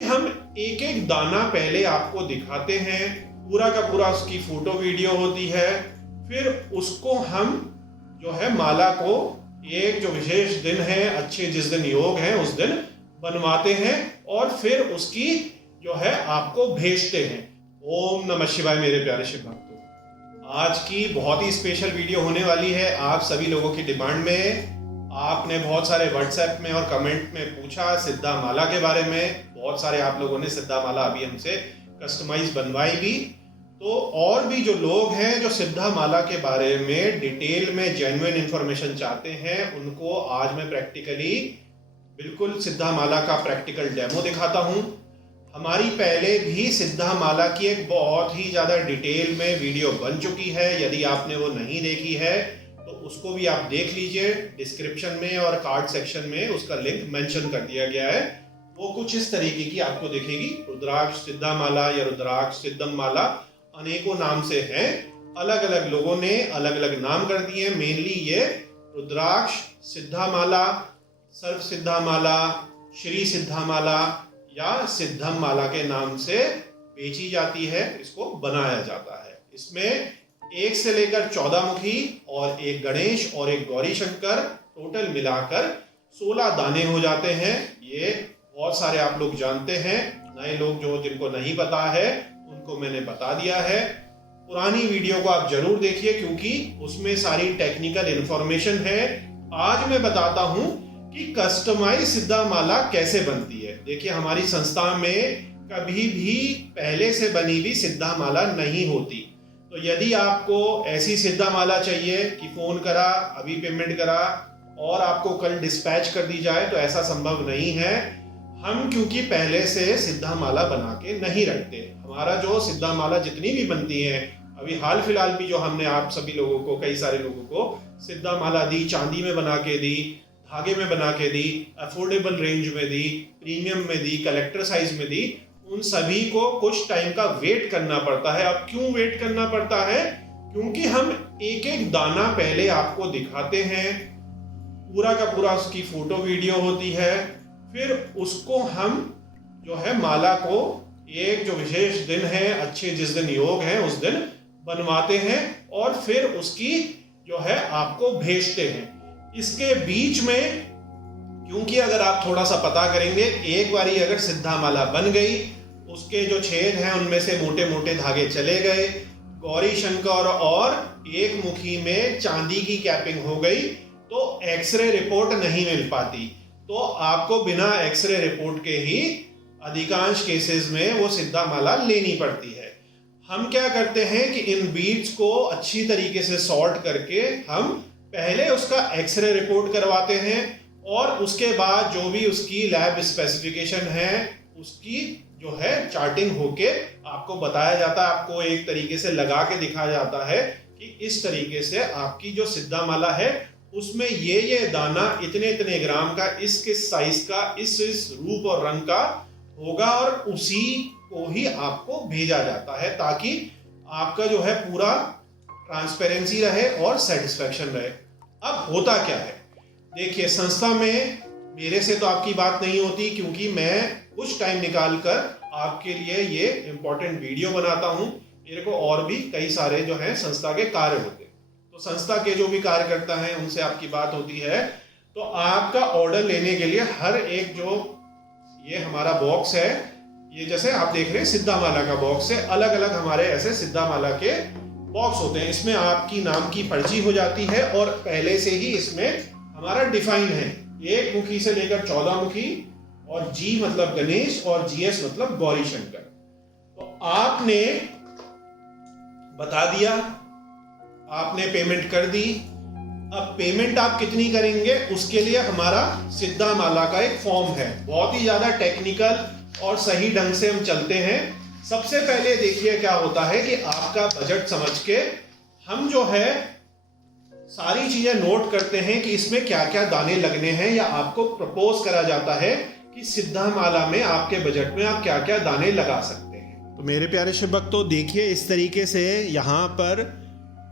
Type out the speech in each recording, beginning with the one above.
हम एक एक दाना पहले आपको दिखाते हैं, पूरा का पूरा उसकी फोटो वीडियो होती है। फिर उसको हम जो है माला को एक जो विशेष दिन है, अच्छे जिस दिन योग है उस दिन बनवाते हैं और फिर उसकी जो है आपको भेजते हैं। ओम नमः शिवाय मेरे प्यारे शिव भक्तों, आज की बहुत ही स्पेशल वीडियो होने वाली है। आप सभी लोगों की डिमांड में आपने बहुत सारे व्हाट्सएप में और कमेंट में पूछा सिद्धा माला के बारे में। बहुत सारे आप लोगों ने सिद्धा माला अभी हमसे कस्टमाइज बनवाई भी। तो और भी जो लोग हैं जो सिद्धा माला के बारे में डिटेल में जेन्युइन इंफॉर्मेशन चाहते हैं, उनको आज मैं प्रैक्टिकली बिल्कुल सिद्धा माला का प्रैक्टिकल डेमो दिखाता हूं। हमारी पहले भी सिद्धा माला की एक बहुत ही ज़्यादा डिटेल में वीडियो बन चुकी है। यदि आपने वो नहीं देखी है तो उसको भी आप देख लीजिए। डिस्क्रिप्शन में और कार्ड सेक्शन में उसका लिंक मेंशन कर दिया गया है। वो कुछ इस तरीके की आपको दिखेगी। रुद्राक्ष सिद्धा माला या रुद्राक्ष सिद्धम माला अनेकों नाम से है। अलग अलग लोगों ने अलग अलग नाम कर दिए। मेनली ये रुद्राक्ष सिद्धा माला, सर्व सिद्धा माला, श्री सिद्धा माला या सिद्धम माला के नाम से बेची जाती है। इसको बनाया जाता है। इसमें 1 से लेकर 14 मुखी और एक गणेश और एक गौरी शंकर टोटल मिलाकर 16 दाने हो जाते हैं। ये बहुत सारे आप लोग जानते हैं। नए लोग जो जिनको नहीं पता है उनको मैंने बता दिया है। पुरानी वीडियो को आप जरूर देखिए क्योंकि उसमें सारी टेक्निकल इंफॉर्मेशन है। आज मैं बताता हूं कि कस्टमाइज सिद्धा माला कैसे बनती है। देखिए, हमारी संस्था में कभी भी पहले से बनी हुई सिद्धा माला नहीं होती। तो यदि आपको ऐसी सिद्धा माला चाहिए कि फोन करा, अभी पेमेंट करा और आपको कल डिस्पैच कर दी जाए, तो ऐसा संभव नहीं है। हम क्योंकि पहले से सिद्धा माला बना के नहीं रखते। हमारा जो सिद्धा माला जितनी भी बनती है, अभी हाल फिलहाल भी जो हमने आप सभी लोगों को, कई सारे लोगों को सिद्धा माला दी, चांदी में बना के दी, धागे में बना के दी, अफोर्डेबल रेंज में दी, प्रीमियम में दी, कलेक्टर साइज में दी, उन सभी को कुछ टाइम का वेट करना पड़ता है। अब क्यों वेट करना पड़ता है? क्योंकि हम एक एक दाना पहले आपको दिखाते हैं, पूरा का पूरा उसकी फोटो वीडियो होती है। फिर उसको हम जो है माला को एक जो विशेष दिन है, अच्छे जिस दिन योग है उस दिन बनवाते हैं और फिर उसकी जो है आपको भेजते हैं। इसके बीच में क्योंकि अगर आप थोड़ा सा पता करेंगे, एक बारी अगर सिद्धा माला बन गई, उसके जो छेद हैं उनमें से मोटे मोटे धागे चले गए, गौरी शंकर और एक मुखी में चांदी की कैपिंग हो गई, तो एक्सरे रिपोर्ट नहीं मिल पाती। तो आपको बिना एक्सरे रिपोर्ट के ही अधिकांश केसेस में वो सिद्धा माला लेनी पड़ती है। हम क्या करते हैं कि इन बीड्स को अच्छी तरीके से सॉर्ट करके हम पहले उसका एक्सरे रिपोर्ट करवाते हैं और उसके बाद जो भी उसकी लैब स्पेसिफिकेशन है उसकी जो है चार्टिंग होके आपको बताया जाता है। आपको एक तरीके से लगा के दिखाया जाता है कि इस तरीके से आपकी जो सिद्धा माला है उसमें ये दाना इतने इतने ग्राम का, इस साइज का, इस रूप और रंग का होगा और उसी को ही आपको भेजा जाता है ताकि आपका जो है पूरा ट्रांसपेरेंसी रहे और सेटिस्फेक्शन रहे। अब होता क्या है, देखिए, संस्था में मेरे से तो आपकी बात नहीं होती क्योंकि मैं कुछ टाइम निकाल कर आपके लिए ये इंपॉर्टेंट वीडियो बनाता हूं। मेरे को और भी कई सारे जो है संस्था के कार्य होते हैं, तो संस्था के जो भी कार्यकर्ता हैं उनसे आपकी बात होती है। तो आपका ऑर्डर लेने के लिए हर एक जो ये हमारा बॉक्स है, ये जैसे आप देख रहे हैं सिद्धा माला का बॉक्स है, अलग अलग हमारे ऐसे सिद्धा माला के बॉक्स होते हैं। इसमें आपकी नाम की पर्ची हो जाती है और पहले से ही इसमें हमारा डिफाइन है 1 मुखी से लेकर 14 मुखी और जी मतलब गणेश और जीएस मतलब गौरी शंकर। तो आपने बता दिया, आपने पेमेंट कर दी। अब पेमेंट आप कितनी करेंगे उसके लिए हमारा सिद्धा माला का एक फॉर्म है। बहुत ही ज्यादा टेक्निकल और सही ढंग से हम चलते हैं। सबसे पहले देखिए क्या होता है कि आपका बजट समझ के हम जो है सारी चीजें नोट करते हैं कि इसमें क्या क्या दाने लगने हैं, या आपको प्रपोज करा जाता है कि सिद्धा माला में आपके बजट में आप क्या क्या दाने लगा सकते हैं। तो मेरे प्यारे शिव भक्तों, देखिए इस तरीके से यहाँ पर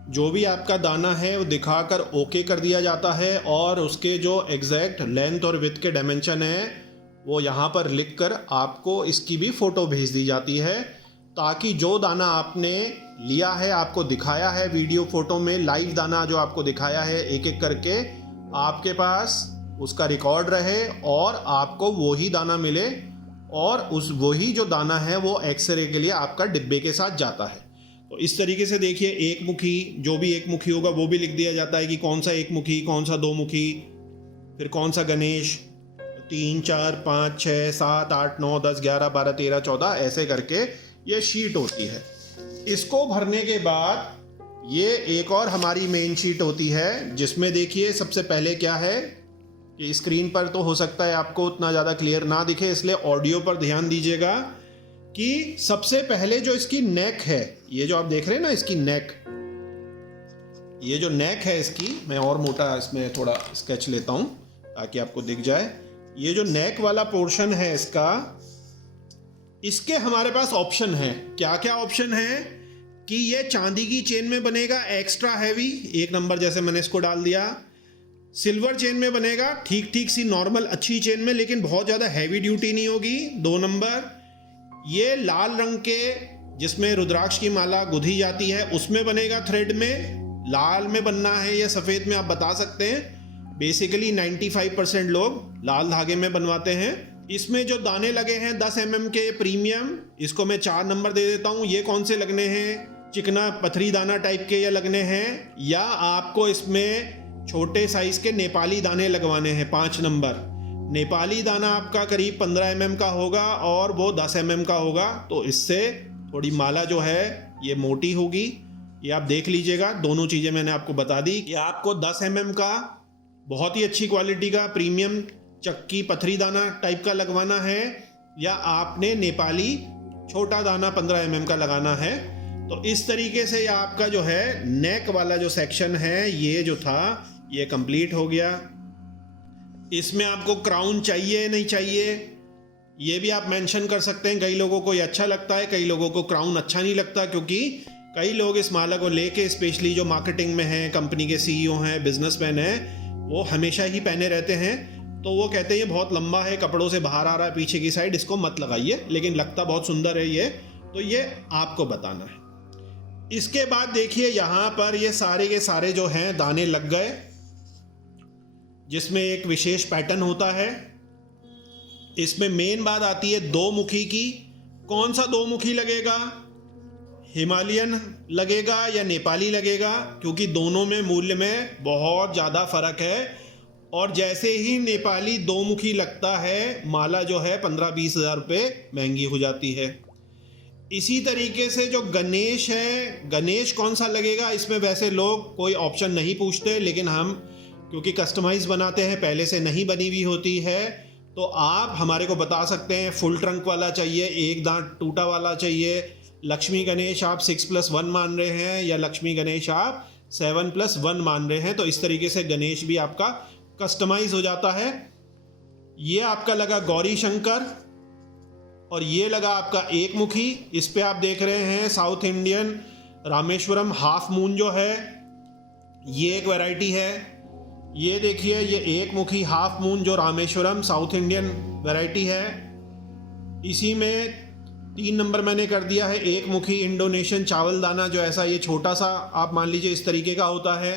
जो भी आपका दाना है वो दिखाकर ओके कर दिया जाता है और उसके जो एग्जैक्ट लेंथ और विड्थ के डायमेंशन है वो यहाँ पर लिखकर आपको इसकी भी फ़ोटो भेज दी जाती है, ताकि जो दाना आपने लिया है, आपको दिखाया है वीडियो फ़ोटो में, लाइव दाना जो आपको दिखाया है एक एक करके, आपके पास उसका रिकॉर्ड रहे और आपको वही दाना मिले, और उस वही जो दाना है वो एक्सरे के लिए आपका डिब्बे के साथ जाता है। तो इस तरीके से देखिए, एक मुखी, जो भी एक मुखी होगा वो भी लिख दिया जाता है कि कौन सा एक मुखी, कौन सा दो मुखी, फिर कौन सा गणेश, 3, 4, 5, 6, 7, 8, 9, 10, 11, 12, 13, 14 ऐसे करके ये शीट होती है। इसको भरने के बाद ये एक और हमारी मेन शीट होती है, जिसमें देखिए सबसे पहले क्या है कि स्क्रीन पर तो हो सकता है आपको उतना ज़्यादा क्लियर ना दिखे, इसलिए ऑडियो पर ध्यान दीजिएगा कि सबसे पहले जो इसकी नेक है, ये जो आप देख रहे हैं ना इसकी नेक, ये जो नेक है इसकी, मैं और मोटा इसमें थोड़ा स्केच लेता हूँ ताकि आपको दिख जाए। ये जो नेक वाला पोर्शन है इसका, इसके हमारे पास ऑप्शन है। क्या क्या ऑप्शन है कि ये चांदी की चेन में बनेगा एक्स्ट्रा हैवी, 1 नंबर, जैसे मैंने इसको डाल दिया। सिल्वर चेन में बनेगा ठीक ठीक सी नॉर्मल अच्छी चेन में, लेकिन बहुत ज़्यादा हैवी ड्यूटी नहीं होगी, 2 नंबर। ये लाल रंग के जिसमें रुद्राक्ष की माला गुंथी जाती है उसमें बनेगा थ्रेड में, लाल में बनना है या सफ़ेद में आप बता सकते हैं। बेसिकली 95% लोग लाल धागे में बनवाते हैं। इसमें जो दाने लगे हैं 10 mm के प्रीमियम, इसको मैं 4 नंबर दे देता हूँ। ये कौन से लगने हैं, चिकना पथरी दाना टाइप के या लगने हैं, या आपको इसमें छोटे साइज के नेपाली दाने लगवाने हैं, 5 नंबर। नेपाली दाना आपका करीब 15 mm का होगा और वो 10 mm का होगा, तो इससे थोड़ी माला जो है ये मोटी होगी। ये आप देख लीजिएगा, दोनों चीज़ें मैंने आपको बता दी कि आपको 10 mm का बहुत ही अच्छी क्वालिटी का प्रीमियम चक्की पथरी दाना टाइप का लगवाना है, या आपने नेपाली छोटा दाना 15 mm का लगाना है। तो इस तरीके से आपका जो है नेक वाला जो सेक्शन है ये जो था ये कंप्लीट हो गया। इसमें आपको क्राउन चाहिए नहीं चाहिए ये भी आप मेंशन कर सकते हैं। कई लोगों को ये अच्छा लगता है, कई लोगों को क्राउन अच्छा नहीं लगता, क्योंकि कई लोग इस माला को लेके, स्पेशली जो मार्केटिंग में हैं, कंपनी के CEO हैं, बिजनेसमैन हैं, वो हमेशा ही पहने रहते हैं। तो वो कहते हैं ये बहुत लंबा है, कपड़ों से बाहर आ रहा है पीछे की साइड, इसको मत लगाइए, लेकिन लगता बहुत सुंदर है ये। तो ये आपको बताना है। इसके बाद देखिए यहाँ पर ये सारे के सारे जो हैं दाने लग गए, जिसमें एक विशेष पैटर्न होता है। इसमें मेन बात आती है 2 मुखी की। कौन सा 2 मुखी लगेगा, हिमालयन लगेगा या नेपाली लगेगा, क्योंकि दोनों में मूल्य में बहुत ज़्यादा फर्क है। और जैसे ही नेपाली 2 मुखी लगता है, माला जो है 15-20 हज़ार रुपये महंगी हो जाती है। इसी तरीके से जो गणेश है, गणेश कौन सा लगेगा, इसमें वैसे लोग कोई ऑप्शन नहीं पूछते, लेकिन हम क्योंकि कस्टमाइज बनाते हैं, पहले से नहीं बनी हुई होती है, तो आप हमारे को बता सकते हैं फुल ट्रंक वाला चाहिए, एक दांत टूटा वाला चाहिए, लक्ष्मी गणेश आप 6+1 मान रहे हैं, या लक्ष्मी गणेश आप 7+1 मान रहे हैं। तो इस तरीके से गणेश भी आपका कस्टमाइज हो जाता है। ये आपका लगा गौरी शंकर, और ये लगा आपका एक मुखी। इस पे आप देख रहे हैं south Indian Rameswaram half moon जो है, ये एक वैरायटी है। ये देखिए, ये एक मुखी हाफ मून जो रामेश्वरम साउथ इंडियन वैरायटी है। इसी में 3 नंबर मैंने कर दिया है एक मुखी इंडोनेशियन चावल दाना, जो ऐसा ये छोटा सा आप मान लीजिए इस तरीके का होता है।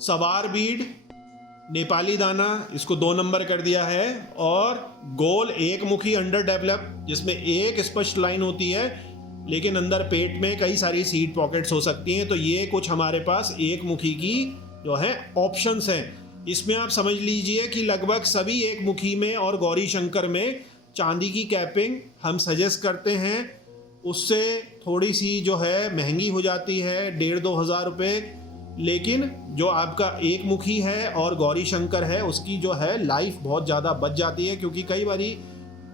सवार बीड नेपाली दाना, इसको 2 नंबर कर दिया है। और गोल एक मुखी अंडर डेवलप, जिसमें एक स्पष्ट लाइन होती है, लेकिन अंदर पेट में कई सारी सीड पॉकेट्स हो सकती हैं। तो ये कुछ हमारे पास एक मुखी की जो है ऑप्शंस हैं। इसमें आप समझ लीजिए कि लगभग सभी एक मुखी में और गौरी शंकर में चांदी की कैपिंग हम सजेस्ट करते हैं। उससे थोड़ी सी जो है महंगी हो जाती है, 1,500-2 हज़ार रुपये, लेकिन जो आपका एक मुखी है और गौरी शंकर है उसकी जो है लाइफ बहुत ज़्यादा बच जाती है, क्योंकि कई बारी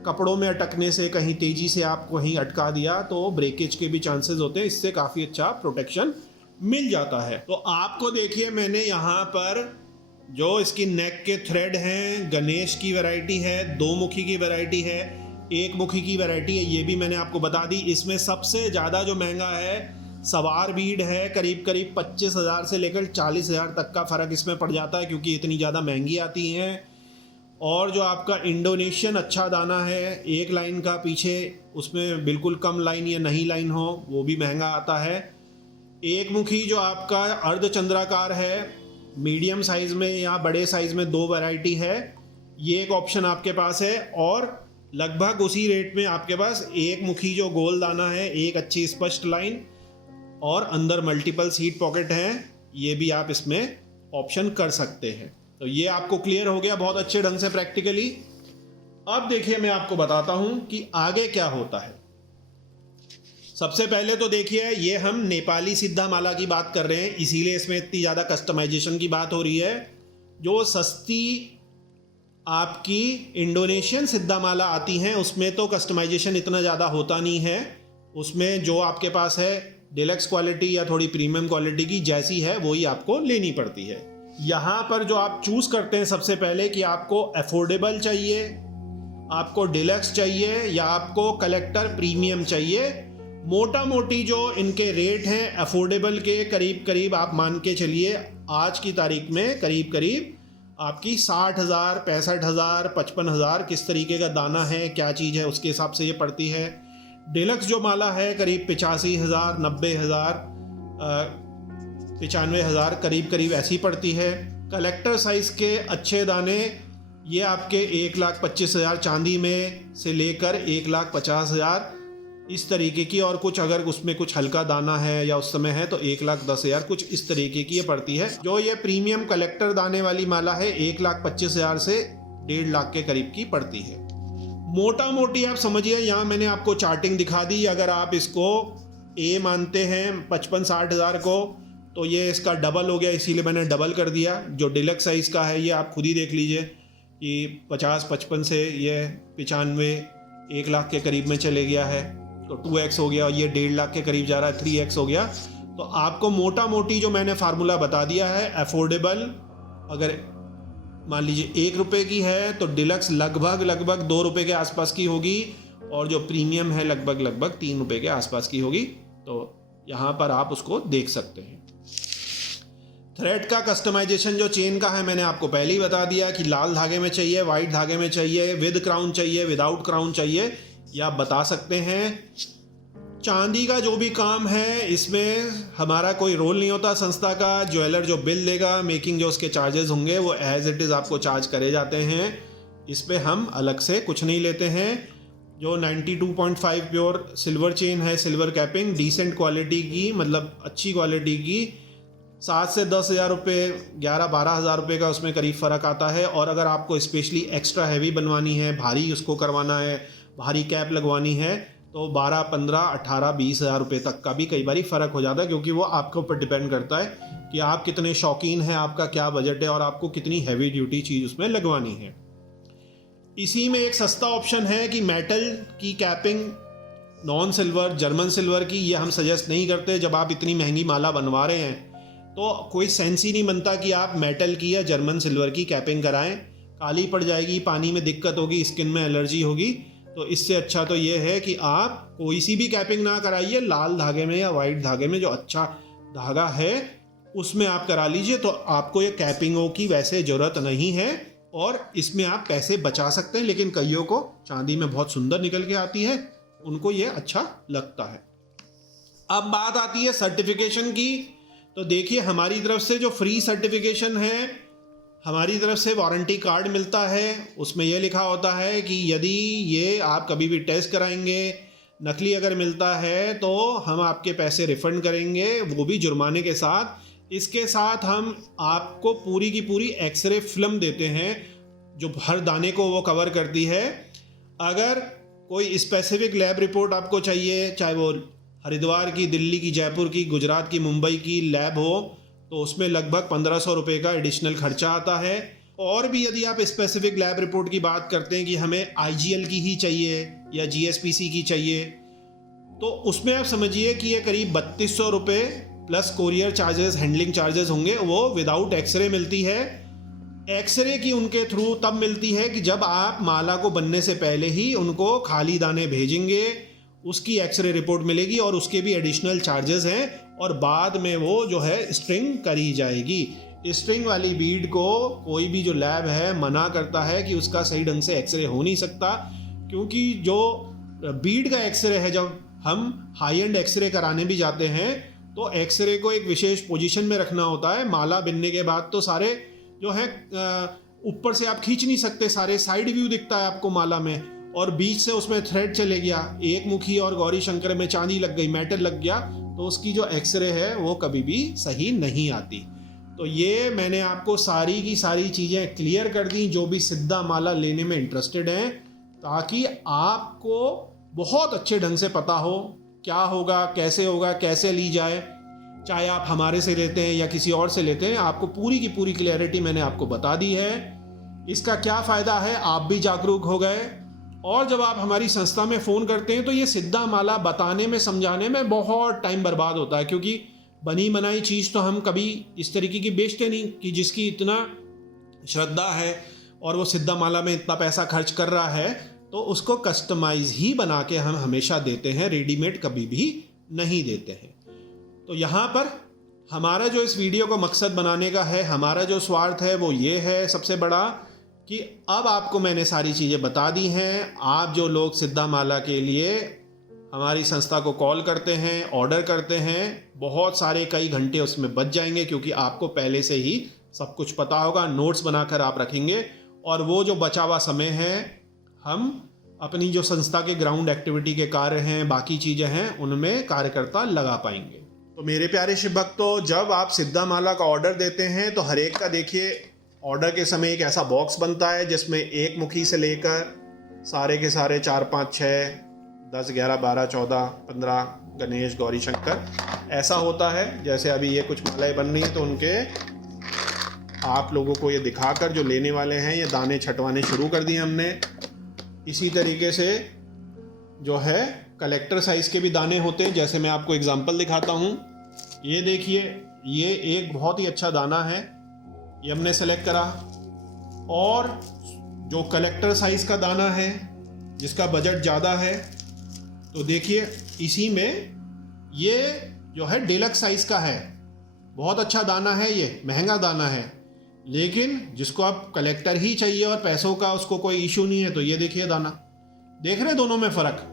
कपड़ों में अटकने से, कहीं तेज़ी से आप कहीं अटका दिया तो ब्रेकेज के भी चांसेस होते हैं। इससे काफ़ी अच्छा प्रोटेक्शन मिल जाता है। तो आपको देखिए मैंने यहाँ पर जो इसकी नेक के थ्रेड हैं, गणेश की वैरायटी है, 2 मुखी की वैरायटी है, एक मुखी की वैरायटी है, ये भी मैंने आपको बता दी। इसमें सबसे ज़्यादा जो महंगा है सवार बीड है, करीब 25,000 से लेकर 40,000 तक का फ़र्क इसमें पड़ जाता है, क्योंकि इतनी ज़्यादा महंगी आती हैं। और जो आपका इंडोनेशियन अच्छा दाना है 1 लाइन का, पीछे उसमें बिल्कुल कम लाइन या नहीं लाइन हो, वो भी महंगा आता है। एक मुखी जो आपका अर्धचंद्राकार है, मीडियम साइज़ में या बड़े साइज़ में 2 वैरायटी है, ये एक ऑप्शन आपके पास है। और लगभग उसी रेट में आपके पास एक मुखी जो गोल दाना है, एक अच्छी स्पष्ट लाइन और अंदर मल्टीपल सीड पॉकेट हैं, ये भी आप इसमें ऑप्शन कर सकते हैं। तो ये आपको क्लियर हो गया बहुत अच्छे ढंग से प्रैक्टिकली। अब देखिए मैं आपको बताता हूं कि आगे क्या होता है। सबसे पहले तो देखिए ये हम नेपाली सिद्धा माला की बात कर रहे हैं, इसीलिए इसमें इतनी ज़्यादा कस्टमाइजेशन की बात हो रही है। जो सस्ती आपकी इंडोनेशियन सिद्धा माला आती हैं उसमें तो कस्टमाइजेशन इतना ज़्यादा होता नहीं है। उसमें जो आपके पास है डिलक्स क्वालिटी या थोड़ी प्रीमियम क्वालिटी की जैसी है वही आपको लेनी पड़ती है। यहाँ पर जो आप चूज़ करते हैं सबसे पहले कि आपको अफोर्डेबल चाहिए, आपको डिलक्स चाहिए या आपको कलेक्टर प्रीमियम चाहिए। मोटा मोटी जो इनके रेट हैं अफोर्डेबल के करीब करीब आप मान के चलिए आज की तारीख में करीब करीब आपकी 60,000, 65,000, 55,000 किस तरीके का दाना है क्या चीज़ है उसके हिसाब से ये पड़ती है। डिलक्स जो माला है करीब 85,000, 90,000, 95,000 करीब करीब ऐसी पड़ती है। कलेक्टर साइज़ के अच्छे दाने ये आपके 1,25,000 चांदी में से लेकर 1,50,000 इस तरीके की, और कुछ अगर उसमें कुछ हल्का दाना है या उस समय है तो 1,10,000 कुछ इस तरीके की ये पड़ती है। जो ये प्रीमियम कलेक्टर दाने वाली माला है 1,25,000 से 1.5 लाख के करीब की पड़ती है। मोटा मोटी आप समझिए, यहाँ मैंने आपको चार्टिंग दिखा दी। अगर आप इसको ए मानते हैं 55-60 हज़ार को तो ये इसका डबल हो गया, इसीलिए मैंने डबल कर दिया। जो डिलक्स साइज़ का है ये आप खुद ही देख लीजिए कि 50-55 से ये 95 1 लाख के करीब में चले गया है, तो 2x हो गया। और ये 1.5 लाख के करीब जा रहा है, 3x हो गया। तो आपको मोटा मोटी जो मैंने फार्मूला बता दिया है, अफोर्डेबल अगर मान लीजिए 1 रुपये की है तो डिलक्स लगभग 2 रुपये के आसपास की होगी, और जो प्रीमियम है लगभग 3 रुपये के आसपास की होगी। तो यहाँ पर आप उसको देख सकते हैं। थ्रेड का कस्टमाइजेशन जो चेन का है मैंने आपको पहले ही बता दिया कि लाल धागे में चाहिए, वाइट धागे में चाहिए, विद क्राउन चाहिए, विदाउट क्राउन चाहिए, ये आप बता सकते हैं। चांदी का जो भी काम है इसमें हमारा कोई रोल नहीं होता संस्था का। ज्वेलर जो बिल देगा, मेकिंग जो उसके चार्जेस होंगे वो एज इट इज़ आपको चार्ज करे जाते हैं। इस पे हम अलग से कुछ नहीं लेते हैं। जो 92.5 प्योर सिल्वर चेन है, सिल्वर कैपिंग, डिसेंट क्वालिटी की, मतलब अच्छी क्वालिटी की, 7 से 10,000 रुपये, 11-12 हज़ार रुपये का उसमें करीब फ़र्क आता है। और अगर आपको स्पेशली एक्स्ट्रा हैवी बनवानी है, भारी उसको करवाना है, भारी कैप लगवानी है, तो 12, 15, 18, 20 हज़ार रुपये तक का भी कई बार फ़र्क हो जाता है, क्योंकि वो आपके ऊपर डिपेंड करता है कि आप कितने शौकीन हैं, आपका क्या बजट है और आपको कितनी हैवी ड्यूटी चीज़ उसमें लगवानी है। इसी में एक सस्ता ऑप्शन है कि मेटल की capping, non silver, German silver की, ये हम सजेस्ट नहीं करते। जब आप इतनी महंगी माला बनवा रहे हैं तो कोई सेंस ही नहीं बनता कि आप मेटल की या जर्मन सिल्वर की कैपिंग कराएं। काली पड़ जाएगी, पानी में दिक्कत होगी, स्किन में एलर्जी होगी। तो इससे अच्छा तो ये है कि आप कोई सी भी कैपिंग ना कराइए, लाल धागे में या वाइट धागे में जो अच्छा धागा है उसमें आप करा लीजिए। तो आपको ये कैपिंगों की वैसे ज़रूरत नहीं है और इसमें आप पैसे बचा सकते हैं। लेकिन कईयों को चांदी में बहुत सुंदर निकल के आती है, उनको ये अच्छा लगता है। अब बात आती है सर्टिफिकेशन की। तो देखिए हमारी तरफ से जो फ्री सर्टिफिकेशन है, हमारी तरफ से वारंटी कार्ड मिलता है। उसमें यह लिखा होता है कि यदि ये आप कभी भी टेस्ट कराएंगे, नकली अगर मिलता है तो हम आपके पैसे रिफ़ंड करेंगे, वो भी जुर्माने के साथ। इसके साथ हम आपको पूरी की पूरी एक्सरे फिल्म देते हैं जो हर दाने को वो कवर करती है। अगर कोई स्पेसिफिक लैब रिपोर्ट आपको चाहिए, चाहे वो हरिद्वार की, दिल्ली की, जयपुर की, गुजरात की, मुंबई की लैब हो, तो उसमें लगभग 1500 रुपये का एडिशनल खर्चा आता है। और भी यदि आप स्पेसिफिक लैब रिपोर्ट की बात करते हैं कि हमें IGL की ही चाहिए या GSPC की चाहिए, तो उसमें आप समझिए कि ये करीब 3200 रुपये plus courier charges, handling charges होंगे। वो विदाउट एक्सरे मिलती है। एक्सरे की उनके थ्रू तब मिलती है कि जब आप माला को बनने से पहले ही उनको खाली दाने भेजेंगे, उसकी एक्सरे रिपोर्ट मिलेगी और उसके भी एडिशनल चार्जेस हैं, और बाद में वो जो है स्ट्रिंग करी जाएगी। स्ट्रिंग वाली बीड को कोई भी जो लैब है मना करता है कि उसका सही ढंग से एक्सरे हो नहीं सकता, क्योंकि जो बीड का एक्सरे है, जब हम हाई एंड एक्सरे कराने भी जाते हैं तो एक्सरे को एक विशेष पोजीशन में रखना होता है। माला बिनने के बाद तो सारे जो है ऊपर से आप खींच नहीं सकते, सारे साइड व्यू दिखता है आपको माला में, और बीच से उसमें थ्रेड चले गया, एक मुखी और गौरी शंकर में चांदी लग गई, मेटल लग गया, तो उसकी जो एक्सरे है वो कभी भी सही नहीं आती। तो ये मैंने आपको सारी की सारी चीज़ें क्लियर कर दी जो भी सिद्धा माला लेने में इंटरेस्टेड हैं, ताकि आपको बहुत अच्छे ढंग से पता हो क्या होगा, कैसे ली जाए। चाहे आप हमारे से लेते हैं या किसी और से लेते हैं, आपको पूरी की पूरी क्लियरिटी मैंने आपको बता दी है। इसका क्या फ़ायदा है, आप भी जागरूक हो गए। और जब आप हमारी संस्था में फ़ोन करते हैं तो ये सिद्धा माला बताने में, समझाने में बहुत टाइम बर्बाद होता है, क्योंकि बनी बनाई चीज़ तो हम कभी इस तरीके की बेचते नहीं कि जिसकी इतना श्रद्धा है और वो सिद्धा माला में इतना पैसा खर्च कर रहा है, तो उसको कस्टमाइज ही बना के हम हमेशा देते हैं, रेडीमेड कभी भी नहीं देते हैं। तो यहाँ पर हमारा जो इस वीडियो को मकसद बनाने का है, हमारा जो स्वार्थ है वो ये है सबसे बड़ा, कि अब आपको मैंने सारी चीज़ें बता दी हैं। आप जो लोग सिद्धा माला के लिए हमारी संस्था को कॉल करते हैं, ऑर्डर करते हैं, बहुत सारे कई घंटे उसमें बच जाएंगे, क्योंकि आपको पहले से ही सब कुछ पता होगा, नोट्स बनाकर आप रखेंगे, और वो जो बचा हुआ समय है हम अपनी जो संस्था के ग्राउंड एक्टिविटी के कार्य हैं, बाकी चीज़ें हैं, उनमें कार्यकर्ता लगा पाएंगे। तो मेरे प्यारे शिव भक्तों, जब आप सिद्धा माला का ऑर्डर देते हैं तो हर एक का देखिए ऑर्डर के समय एक ऐसा बॉक्स बनता है जिसमें एक मुखी से लेकर सारे के सारे 4, 5, 6, 10, 11, 12, 14, 15 गणेश गौरी शंकर ऐसा होता है। जैसे अभी ये कुछ मालाएं बन रही हैं तो उनके आप लोगों को ये दिखाकर जो लेने वाले हैं ये दाने छटवाने शुरू कर दिए हमने। इसी तरीके से जो है कलेक्टर साइज़ के भी दाने होते हैं, जैसे मैं आपको एग्जांपल दिखाता हूँ। ये देखिए, ये एक बहुत ही अच्छा दाना है, ये हमने सेलेक्ट करा। और जो कलेक्टर साइज़ का दाना है जिसका बजट ज़्यादा है, तो देखिए इसी में ये जो है डीलक्स साइज़ का है, बहुत अच्छा दाना है, ये महंगा दाना है। लेकिन जिसको आप कलेक्टर ही चाहिए और पैसों का उसको कोई इशू नहीं है, तो ये देखिए दाना, देख रहे दोनों में फ़र्क,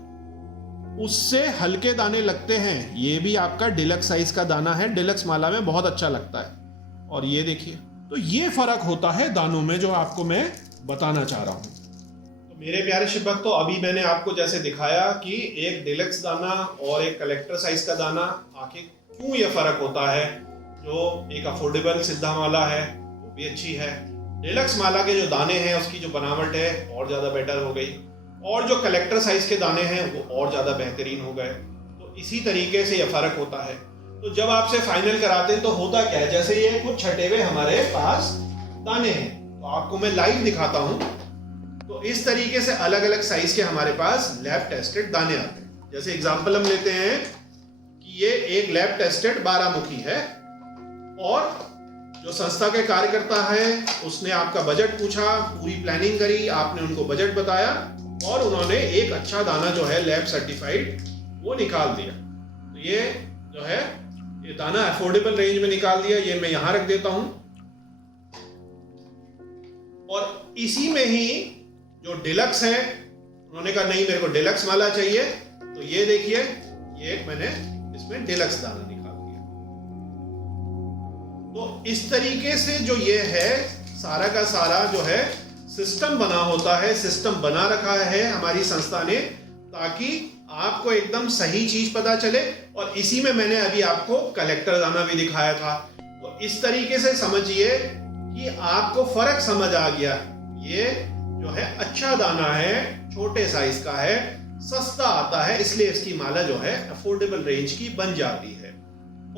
उससे हल्के दाने लगते हैं। ये भी आपका डिलक्स साइज़ का दाना है, डिलक्स माला में बहुत अच्छा लगता है। और ये देखिए, तो ये फ़र्क होता है दानों में, जो आपको मैं बताना चाह रहा हूँ। तो मेरे प्यारे शिव भक्तों, अभी मैंने आपको जैसे दिखाया कि एक डिलक्स दाना और एक कलेक्टर साइज़ का दाना, आखिर क्यों ये फ़र्क होता है। जो एक अफोर्डेबल सिद्धा माला है वो भी अच्छी है, डिलक्स माला के जो दाने हैं उसकी जो बनावट है और ज़्यादा बेटर हो गई, और जो कलेक्टर साइज़ के दाने हैं वो और ज़्यादा बेहतरीन हो गए। तो इसी तरीके से ये फ़र्क होता है। तो जब आपसे फाइनल कराते हैं तो होता क्या है, जैसे ये कुछ छटे हुए हमारे पास दाने हैं, तो आपको मैं लाइव दिखाता हूँ। तो इस तरीके से अलग अलग साइज़ के हमारे पास लैब टेस्टेड दाने आते हैं। जैसे एग्जाम्पल हम लेते हैं कि ये एक लैब टेस्टेड 12 मुखी है, और जो संस्था के कार्यकर्ता है उसने आपका बजट पूछा, पूरी प्लानिंग करी, आपने उनको बजट बताया, और उन्होंने एक अच्छा दाना जो है लैब सर्टिफाइड वो निकाल दिया। तो ये जो है ये दाना अफोर्डेबल रेंज में निकाल दिया, ये मैं यहां रख देता हूं। और इसी में ही जो डिलक्स है, उन्होंने कहा नहीं मेरे को डिलक्स माला चाहिए, तो ये देखिए, ये मैंने इसमें डिलक्स दाना निकाल दिया। तो इस तरीके से जो ये है सारा का सारा जो है सिस्टम बना होता है, सिस्टम बना रखा है हमारी संस्था ने, ताकि आपको एकदम सही चीज पता चले। और इसी में मैंने अभी आपको कलेक्टर दाना भी दिखाया था। तो इस तरीके से समझिए कि आपको फर्क समझ आ गया। ये जो है अच्छा दाना है, छोटे साइज का है, सस्ता आता है, इसलिए इसकी माला जो है अफोर्डेबल रेंज की बन जाती है।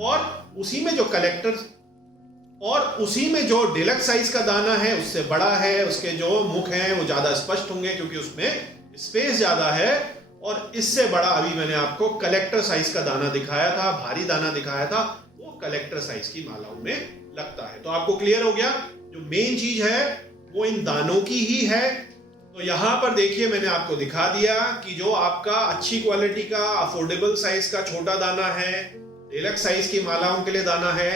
और उसी में जो कलेक्टर और उसी में जो डिलक्स साइज का दाना है उससे बड़ा है, उसके जो मुख हैं वो ज्यादा स्पष्ट होंगे क्योंकि उसमें स्पेस ज्यादा है। और इससे बड़ा अभी मैंने आपको कलेक्टर साइज का दाना दिखाया था, भारी दाना दिखाया था, वो कलेक्टर साइज की मालाओं में लगता है। तो आपको क्लियर हो गया, जो मेन चीज है वो इन दानों की ही है। तो यहां पर देखिए मैंने आपको दिखा दिया कि जो आपका अच्छी क्वालिटी का अफोर्डेबल साइज का छोटा दाना है, डिलक्स साइज की मालाओं के लिए दाना है,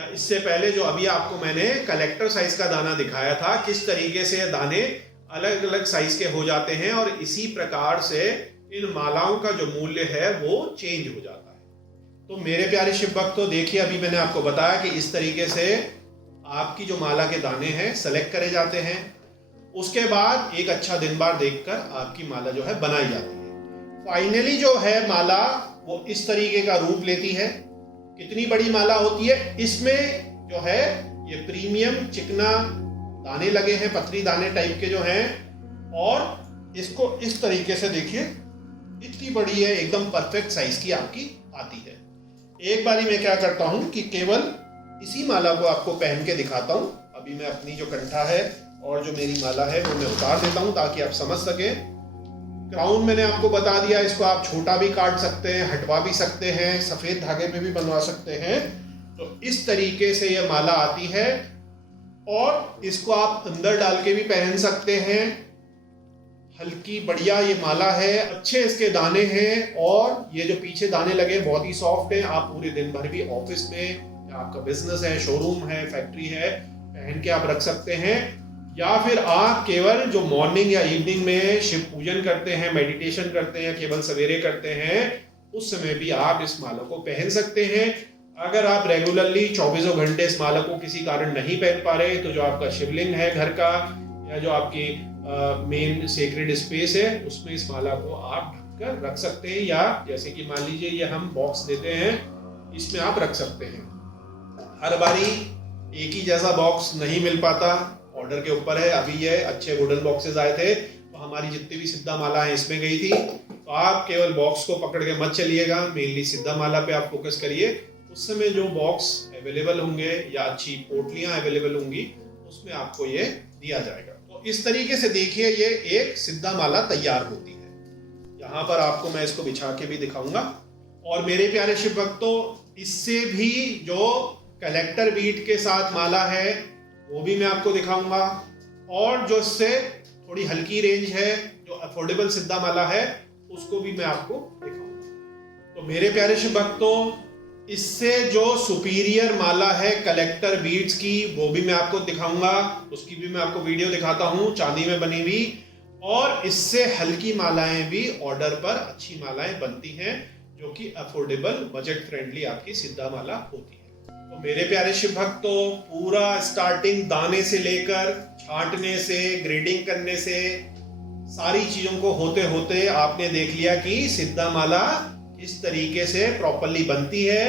या इससे पहले जो अभी आपको मैंने कलेक्टर साइज का दाना दिखाया था, किस तरीके से दाने अलग अलग साइज के हो जाते हैं और इसी प्रकार से इन मालाओं का जो मूल्य है वो चेंज हो जाता है। तो मेरे प्यारे शिव भक्तों, देखिए अभी मैंने आपको बताया कि इस तरीके से आपकी जो माला के दाने हैं सेलेक्ट करे जाते हैं। उसके बाद एक अच्छा दिन बार देखकर आपकी माला जो है बनाई जाती है। फाइनली जो है माला वो इस तरीके का रूप लेती है। कितनी बड़ी माला होती है, इसमें जो है ये प्रीमियम चिकना दाने लगे हैं, पथरी दाने टाइप के जो हैं, और इसको इस तरीके से देखिए इतनी बड़ी है, एकदम परफेक्ट साइज की आपकी आती है। एक बारी मैं क्या करता हूं कि केवल इसी माला को आपको पहन के दिखाता हूं। अभी मैं अपनी जो कंठा है और जो मेरी माला है वो मैं उतार देता हूं ताकि आप समझ सके। क्राउन मैंने आपको बता दिया, इसको आप छोटा भी काट सकते हैं, हटवा भी सकते हैं, सफेद धागे में भी बनवा सकते हैं। तो इस तरीके से ये माला आती है और इसको आप अंदर डाल के भी पहन सकते हैं। हल्की बढ़िया ये माला है, अच्छे इसके दाने हैं और ये जो पीछे दाने लगे बहुत ही सॉफ्ट हैं। आप पूरे दिन भर भी ऑफिस में, आपका बिजनेस है, शोरूम है, फैक्ट्री है, पहन के आप रख सकते हैं। या फिर आप केवल जो मॉर्निंग या इवनिंग में शिव पूजन करते हैं, मेडिटेशन करते हैं, केवल सवेरे करते हैं, उस समय भी आप इस माला को पहन सकते हैं। अगर आप रेगुलरली 24 घंटे इस माला को किसी कारण नहीं पहन पा रहे, तो जो आपका शिवलिंग है घर का या जो आपकी मेन सेक्रेड स्पेस है उसमें इस माला को आप ढककर रख सकते हैं। या जैसे कि मान लीजिए ये हम बॉक्स देते हैं, इसमें आप रख सकते हैं। हर बारी एक ही जैसा बॉक्स नहीं मिल पाता, ऑर्डर के ऊपर है। अभी ये अच्छे वुडन बॉक्सेस आए थे तो हमारी जितनी भी सिद्धा माला है इसमें गई थी। तो आप केवल बॉक्स को पकड़ के मत चलिएगा, मेनली सिद्धा माला पे आप फोकस करिए। उस समय जो बॉक्स अवेलेबल होंगे या अच्छी पोटलियां अवेलेबल होंगी उसमें आपको ये दिया जाएगा। तो इस तरीके से देखिए ये एक सिद्धा माला तैयार होती है। यहाँ पर आपको मैं इसको बिछा के भी दिखाऊंगा। और मेरे प्यारे शिव भक्तों, इससे भी जो कलेक्टर बीट के साथ माला है वो भी मैं आपको दिखाऊंगा, और जो इससे थोड़ी हल्की रेंज है, जो अफोर्डेबल सिद्धा माला है, उसको भी मैं आपको दिखाऊंगा। तो मेरे प्यारे शिव भक्तों, इससे जो सुपीरियर माला है कलेक्टर बीट्स की, वो भी मैं आपको दिखाऊंगा। उसकी भी मैं आपको वीडियो दिखाता हूं, चांदी में बनी हुई। और इससे हल्की मालाएं भी ऑर्डर पर अच्छी मालाएं बनती हैं, जो कि अफोर्डेबल बजट फ्रेंडली आपकी सिद्धा माला होती है। तो मेरे प्यारे शिव भक्तों, पूरा स्टार्टिंग दाने से लेकर छांटने से, ग्रेडिंग करने से, सारी चीजों को होते होते आपने देख लिया कि सिद्धा माला इस तरीके से प्रॉपर्ली बनती है।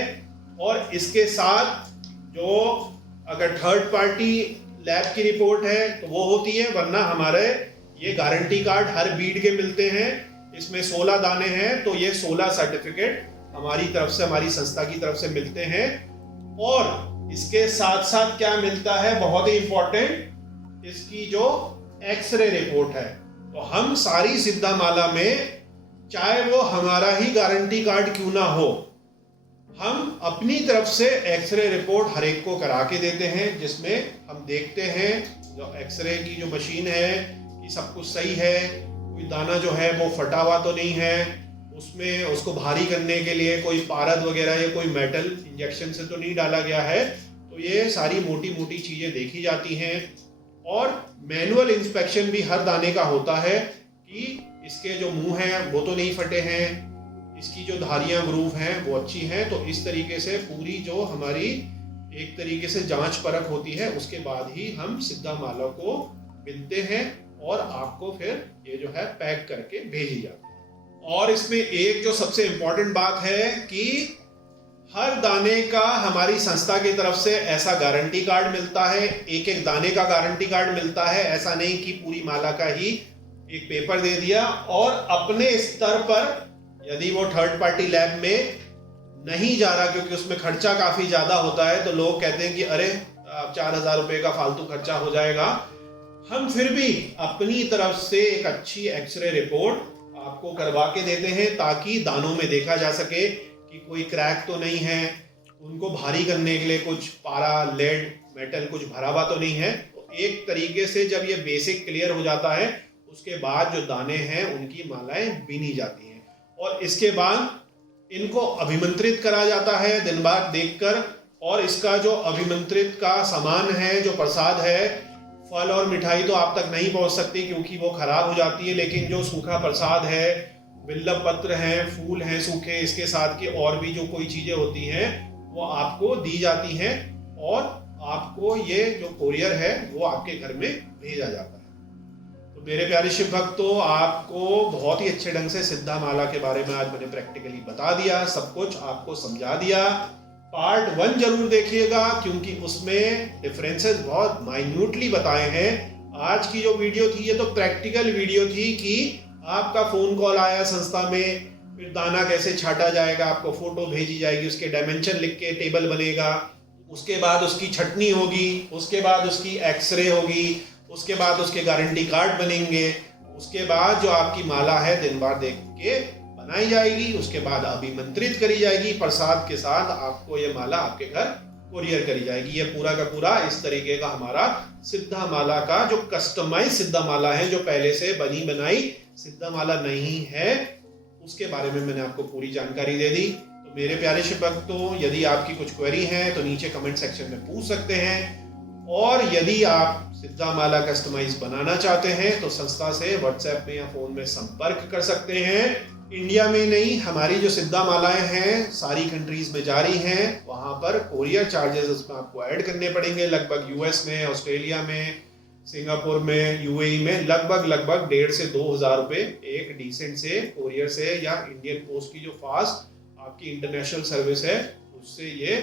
और इसके साथ जो अगर थर्ड पार्टी लैब की रिपोर्ट है तो वो होती है, वरना हमारे ये गारंटी कार्ड हर बीड के मिलते हैं। इसमें 16 दाने हैं तो ये 16 सर्टिफिकेट हमारी तरफ से, हमारी संस्था की तरफ से मिलते हैं। और इसके साथ साथ क्या मिलता है, बहुत ही इंपॉर्टेंट, इसकी जो एक्सरे रिपोर्ट है। तो हम सारी सिद्धा माला में, चाहे वो हमारा ही गारंटी कार्ड क्यों ना हो, हम अपनी तरफ से एक्सरे रिपोर्ट हर एक को करा के देते हैं, जिसमें हम देखते हैं जो एक्सरे की जो मशीन है कि सब कुछ सही है, कोई दाना जो है वो फटा हुआ तो नहीं है, उसमें उसको भारी करने के लिए कोई पारद वगैरह या कोई मेटल इंजेक्शन से तो नहीं डाला गया है। तो ये सारी मोटी मोटी चीजें देखी जाती हैं। और मैनुअल इंस्पेक्शन भी हर दाने का होता है कि इसके जो मुंह हैं वो तो नहीं फटे हैं, इसकी जो धारियां ग्रूव हैं वो अच्छी हैं। तो इस तरीके से पूरी जो हमारी एक तरीके से जांच परख होती है, उसके बाद ही हम सिद्धा माला को बिनते हैं और आपको फिर ये जो है पैक करके भेजी जाती है। और इसमें एक जो सबसे इंपॉर्टेंट बात है कि हर दाने का हमारी संस्था की तरफ से ऐसा गारंटी कार्ड मिलता है, एक एक दाने का गारंटी कार्ड मिलता है। ऐसा नहीं कि पूरी माला का ही एक पेपर दे दिया। और अपने स्तर पर यदि वो थर्ड पार्टी लैब में नहीं जा रहा, क्योंकि उसमें खर्चा काफी ज्यादा होता है, तो लोग कहते हैं कि अरे 4000 रुपए का फालतू खर्चा हो जाएगा। हम फिर भी अपनी तरफ से एक अच्छी एक्सरे रिपोर्ट आपको करवा के देते हैं, ताकि दानों में देखा जा सके कि कोई क्रैक तो नहीं है, उनको भारी करने के लिए कुछ पारा, लेड, मेटल कुछ भरा हुआ तो नहीं है। तो एक तरीके से जब ये बेसिक क्लियर हो जाता है, उसके बाद जो दाने हैं उनकी मालाएं बीनी जाती हैं। और इसके बाद इनको अभिमंत्रित करा जाता है दिन बार देखकर, और इसका जो अभिमंत्रित का सामान है, जो प्रसाद है, फल और मिठाई तो आप तक नहीं पहुंच सकती क्योंकि वो खराब हो जाती है, लेकिन जो सूखा प्रसाद है, बिल्व पत्र हैं, फूल हैं सूखे, इसके साथ की और भी जो कोई चीजें होती हैं वो आपको दी जाती हैं और आपको ये जो कोरियर है वो आपके घर में भेजा जाता है। तो मेरे प्यारे शिव भक्तों, आपको बहुत ही अच्छे ढंग से सिद्धा माला के बारे में आज मैंने प्रैक्टिकली बता दिया, सब कुछ आपको समझा दिया। पार्ट 1 जरूर देखिएगा क्योंकि उसमें डिफरेंसेस बहुत माइन्यूटली बताए हैं। आज की जो वीडियो थी ये तो प्रैक्टिकल वीडियो थी कि आपका फोन कॉल आया संस्था में, फिर दाना कैसे छाटा जाएगा, आपको फोटो भेजी जाएगी, उसके डायमेंशन लिख के टेबल बनेगा, उसके बाद उसकी छटनी होगी, उसके बाद उसकी एक्सरे होगी, उसके बाद उसके गारंटी कार्ड बनेंगे, उसके बाद जो आपकी माला है दिन बार देख के बनाई जाएगी, उसके बाद अभिमंत्रित करी जाएगी, प्रसाद के साथ आपको ये माला आपके घर कोरियर करी जाएगी। ये पूरा का पूरा इस तरीके का हमारा सिद्धा माला का जो कस्टमाइज सिद्धा माला है, जो पहले से बनी बनाई सिद्धा माला नहीं है, उसके बारे में मैंने आपको पूरी जानकारी दे दी। तो मेरे प्यारे शिव भक्तों, यदि आपकी कुछ क्वेरी है तो नीचे कमेंट सेक्शन में पूछ सकते हैं, और यदि आप सिद्धा माला कस्टमाइज बनाना चाहते हैं तो संस्था से व्हाट्सएप में या फोन में संपर्क कर सकते हैं। इंडिया में नहीं, हमारी जो सिद्धा मालाएं हैं सारी कंट्रीज में जारी हैं, वहां पर कोरियर चार्जेस उसमें आपको ऐड करने पड़ेंगे। लगभग यूएस में, ऑस्ट्रेलिया में, सिंगापुर में, यूएई में लगभग 1,500 से 2,000 रुपए एक डिसेंट से कोरियर से या इंडियन पोस्ट की जो फास्ट आपकी इंटरनेशनल सर्विस है उससे ये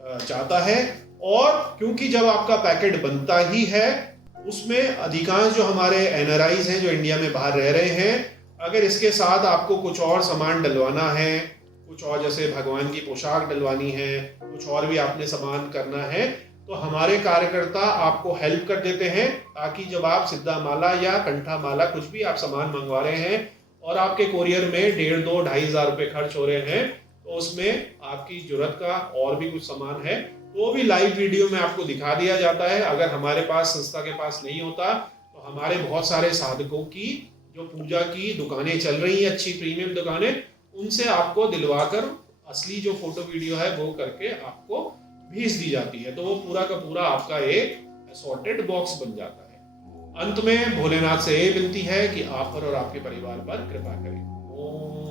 चाहता है। और क्योंकि जब आपका पैकेट बनता ही है उसमें अधिकांश जो हमारे एनआरआईज हैं जो इंडिया में बाहर रह रहे हैं, अगर इसके साथ आपको कुछ और सामान डलवाना है, कुछ और जैसे भगवान की पोशाक डलवानी है, कुछ और भी आपने सामान करना है, तो हमारे कार्यकर्ता आपको हेल्प कर देते हैं, ताकि जब आप सिद्धा माला या कंठा माला कुछ भी आप सामान मंगवा रहे हैं और आपके कोरियर में 1,500, 2,500 रुपए खर्च हो रहे हैं, तो उसमें आपकी जरूरत का और भी कुछ सामान है तो भी लाइव वीडियो में आपको दिखा दिया जाता है। अगर हमारे पास संस्था के पास नहीं होता तो हमारे बहुत सारे साधकों की जो पूजा की दुकानें चल रही हैं, अच्छी प्रीमियम दुकानें, उनसे आपको दिलवाकर असली जो फोटो वीडियो है वो करके आपको भेज दी जाती है। तो वो पूरा का पूरा आपका एक असॉर्टेड बॉक्स बन जाता है। अंत में भोलेनाथ से ये विनती है कि आप पर और आपके परिवार पर कृपा करें। ओम